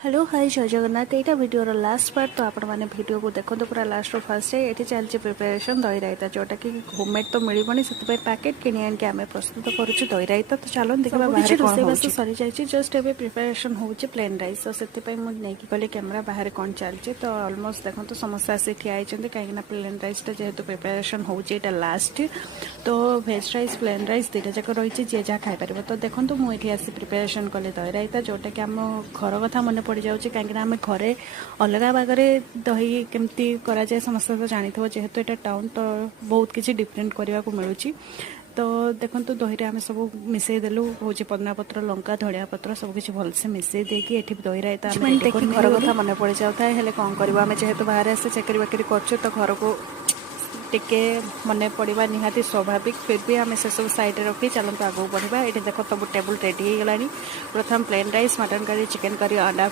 hello hi जय जगन्नाथ यहाँ वीडियोर last part तो आपण मैंने वीडियो को देखो पूरा लास्ट फास्ट है ये चलती प्रिपेरेसन दही रायता जोटा कि होममेड तो मिलबनी से पैकेट किणी आनिक आम प्रस्तुत करुच्छे दही रायता तो चलो देखा बाहर रोषेईबास सरी जाइए जस्ट एवं प्रिपेरेसन होची प्लेन राइस तो से मुझे गली कैमेरा बाहर कौन चलती तो अलमोस्ट देखो तो समस्त आसी ठिया कहीं प्लेन राइस जेहेतु प्रिपेरेसन होची लास्ट तो भेज राइस प्लेन राइस दुटा जाक रही जी जहाँ खाईपर तो देखो मुझे आसी प्रिपेरेसन कली दही रायता जोटा कि आम घर कथा मन पड़ जाऊँ कहीं आम घरे अलग बागरे दही केमती करा जाए समस्त तो जानी जेहेतु यहाँ टाउन तो बहुत किसी डिफरेंट करने को मिलूँ तो देखो तो दही आम सब मिसईदेलु हूँ पदना पत्र लंका धनिया पत्र सब किसी भलसे मिसई देकी ये दही रायता देखिए घर कथा मन पड़ जाए हेल्ले कौन करवा जेहेतु बाहर आसे चाकरी बाकरी कर तो घर को टिके मन पड़ा निहाती स्वाभाविक फिर भी आम से सब साइड रखी चलते आगे बढ़ा ये देख सब टेबल रेडी हो गलानी प्रथम plain rice mutton curry chicken करी अंडा